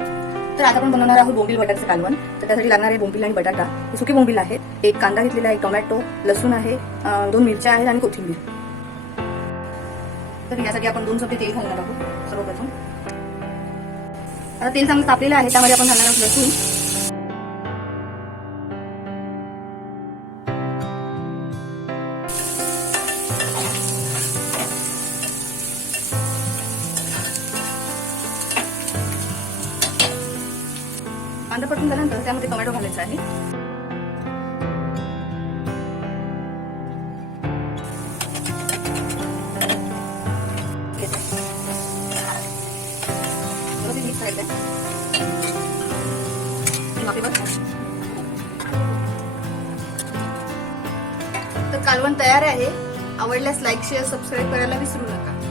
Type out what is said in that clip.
तर आता आपण बनवणार आहोत बोंबील बटाट्याचं कालवण. तर त्यासाठी लागणारे बोंबील आणि बटाटा. हे सुके बोंबील आहेत. एक कांदा घेतलेला आहे एक टोमॅटो लसूण आहे दोन मिरच्या आहेत आणि कोथिंबीर. तर यासाठी आपण दोन चमचे तेल घालणार आहोत सर्वप्रथम. आता तेल चांगलं तापलेलं आहे त्यामध्ये आपण घालणार आहोत लसूण. कांदा परतून झाल्यानंतर त्यामध्ये टोमॅटो घालायचा आहे. तर कालवण तयार आहे. आवडल्यास लाईक शेअर सबस्क्राईब करायला विसरू नका.